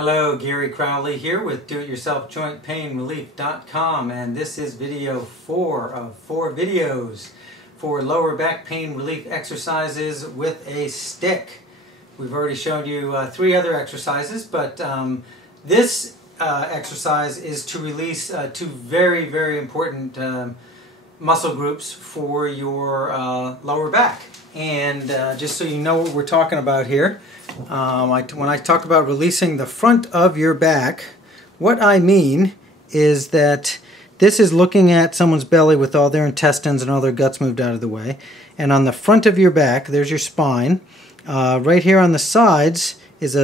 Hello, Gary Crowley here with DoItYourselfJointPainRelief.com, and this is video 4 of 4 videos for lower back pain relief exercises with a stick. We've already shown you 3 other exercises, but this exercise is to release 2 very, very important muscle groups for your lower back. And just so you know what we're talking about here, when I talk about releasing the front of your back, what I mean is that this is looking at someone's belly with all their intestines and all their guts moved out of the way. And on the front of your back, there's your spine. Right here on the sides is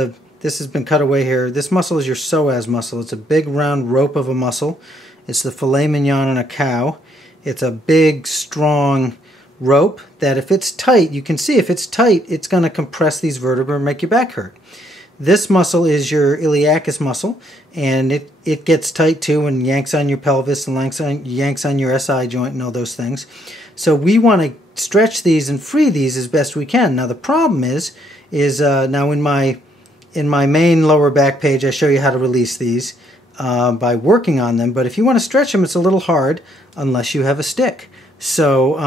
this has been cut away here. This muscle is your psoas muscle. It's a big round rope of a muscle. It's the filet mignon in a cow. It's a big, strong rope that if it's tight, you can see if it's tight, it's going to compress these vertebrae and make your back hurt. This muscle is your iliacus muscle, and it gets tight too and yanks on your pelvis and yanks on your SI joint and all those things. So we want to stretch these and free these as best we can. Now the problem is now in my main lower back page I show you how to release these by working on them, but if you want to stretch them it's a little hard unless you have a stick. So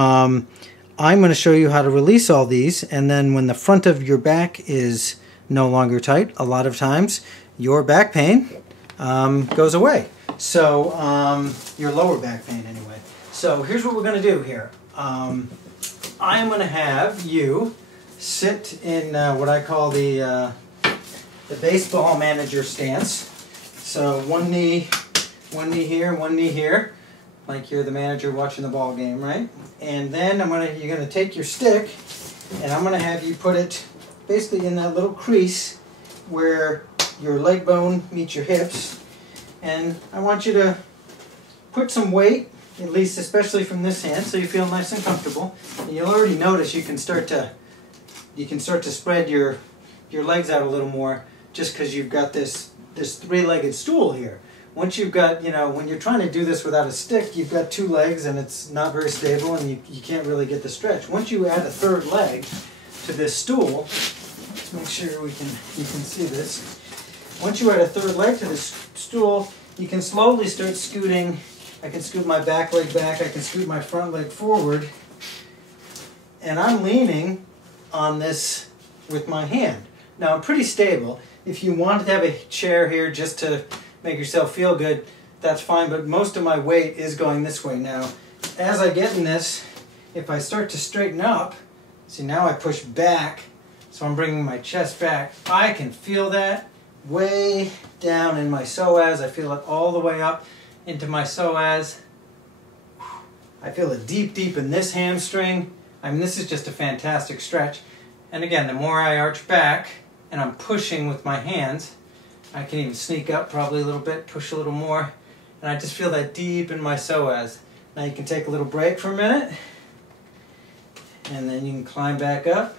I'm going to show you how to release all these, and then when the front of your back is no longer tight, a lot of times your back pain goes away. So your lower back pain anyway. So here's what we're going to do here. I am going to have you sit in what I call the baseball manager stance. So one knee here, one knee here, like you're the manager watching the ball game, right? And then you're gonna take your stick, and I'm gonna have you put it basically in that little crease where your leg bone meets your hips, and I want you to put some weight, at least especially from this hand, so you feel nice and comfortable. And you'll already notice you can start to spread your legs out a little more just because you've got this three-legged stool here. Once you've got, when you're trying to do this without a stick, you've got 2 legs and it's not very stable and you can't really get the stretch. Once you add a 3rd leg to this stool, let's make sure you can see this. Once you add a 3rd leg to this stool, you can slowly start scooting. I can scoot my back leg back, I can scoot my front leg forward, and I'm leaning on this with my hand. Now I'm pretty stable. If you wanted to have a chair here just to make yourself feel good, that's fine, but most of my weight is going this way. Now, as I get in this, if I start to straighten up, see now I push back, so I'm bringing my chest back. I can feel that way down in my psoas. I feel it all the way up into my psoas. I feel it deep, deep in this hamstring. I mean, this is just a fantastic stretch. And again, the more I arch back, and I'm pushing with my hands, I can even sneak up probably a little bit, push a little more, and I just feel that deep in my psoas. Now you can take a little break for a minute, and then you can climb back up.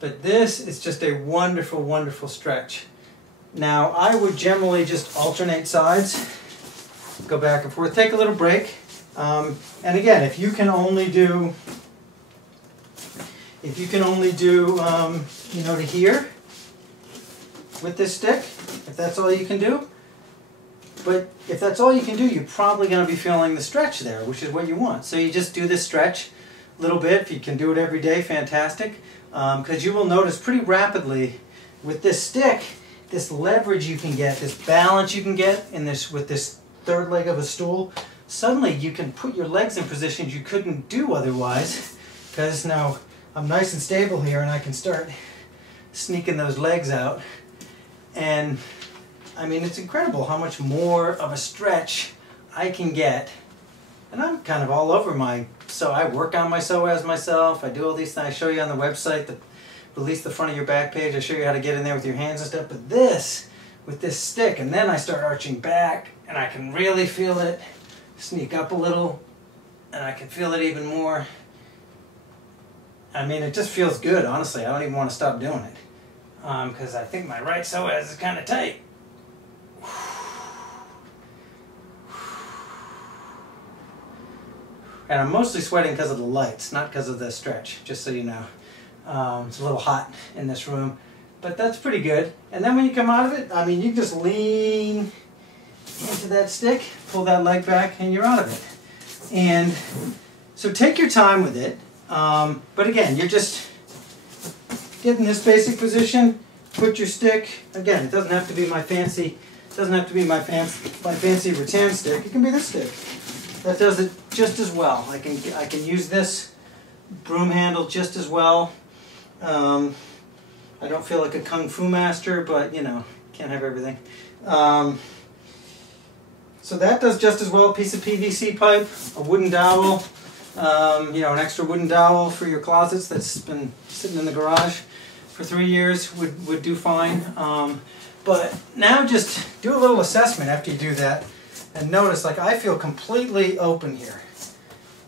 But this is just a wonderful, wonderful stretch. Now I would generally just alternate sides, go back and forth, take a little break. And again, if you can only do to here with this stick, if that's all you can do. But if that's all you can do, you're probably going to be feeling the stretch there, which is what you want. So you just do this stretch a little bit. If you can do it every day, fantastic. Because you will notice pretty rapidly with this stick, this leverage you can get, this balance you can get in this with this 3rd leg of a stool. Suddenly you can put your legs in positions you couldn't do otherwise, because now I'm nice and stable here and I can start sneaking those legs out. And I mean, it's incredible how much more of a stretch I can get. And I'm kind of all over so I work on my psoas myself. I do all these things. I show you on the website, the Release the Front of Your Back page. I show you how to get in there with your hands and stuff. But this, with this stick, and then I start arching back, and I can really feel it sneak up a little, and I can feel it even more. I mean, it just feels good, honestly. I don't even want to stop doing it. Because I think my right psoas is kind of tight. And I'm mostly sweating because of the lights, not because of the stretch, just so you know. It's a little hot in this room. but that's pretty good. And then when you come out of it, I mean, you just lean into that stick, pull that leg back, and you're out of it. And so take your time with it. But again, you're just get in this basic position, put your stick, again, it doesn't have to be my fancy, fancy rattan stick. It can be this stick. That does it just as well. I can use this broom handle just as well. I don't feel like a kung fu master, but you know, can't have everything. So that does just as well. A piece of PVC pipe, a wooden dowel, you know, an extra wooden dowel for your closets that's been sitting in the garage for 3 years would do fine. But now just do a little assessment after you do that, and notice, like, I feel completely open here.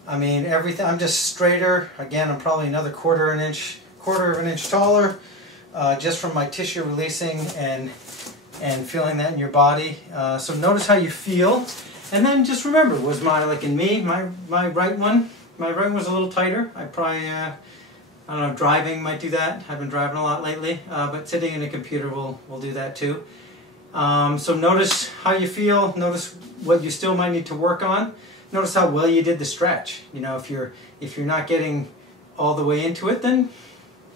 I mean, everything, I'm just straighter. Again, I'm probably another quarter of an inch taller, just from my tissue releasing and feeling that in your body. So notice how you feel, and then just remember, was my right one was a little tighter. I probably I don't know, driving might do that. I've been driving a lot lately, but sitting in a computer will do that too. So notice how you feel. Notice what you still might need to work on. Notice how well you did the stretch. You know, if you're not getting all the way into it, then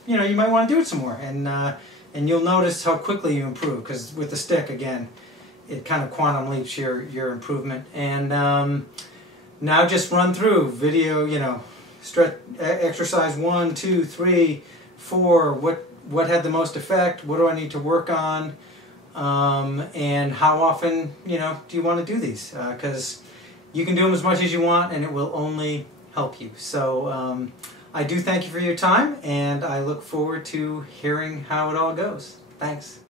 you know you might want to do it some more, and you'll notice how quickly you improve. Because with the stick, again, it kind of quantum leaps your improvement. And now just run through video. You know, exercise 1, 2, 3, 4. What had the most effect? What do I need to work on? And how often, you know, do you want to do these? Because you can do them as much as you want, and it will only help you. So I do thank you for your time, and I look forward to hearing how it all goes. Thanks.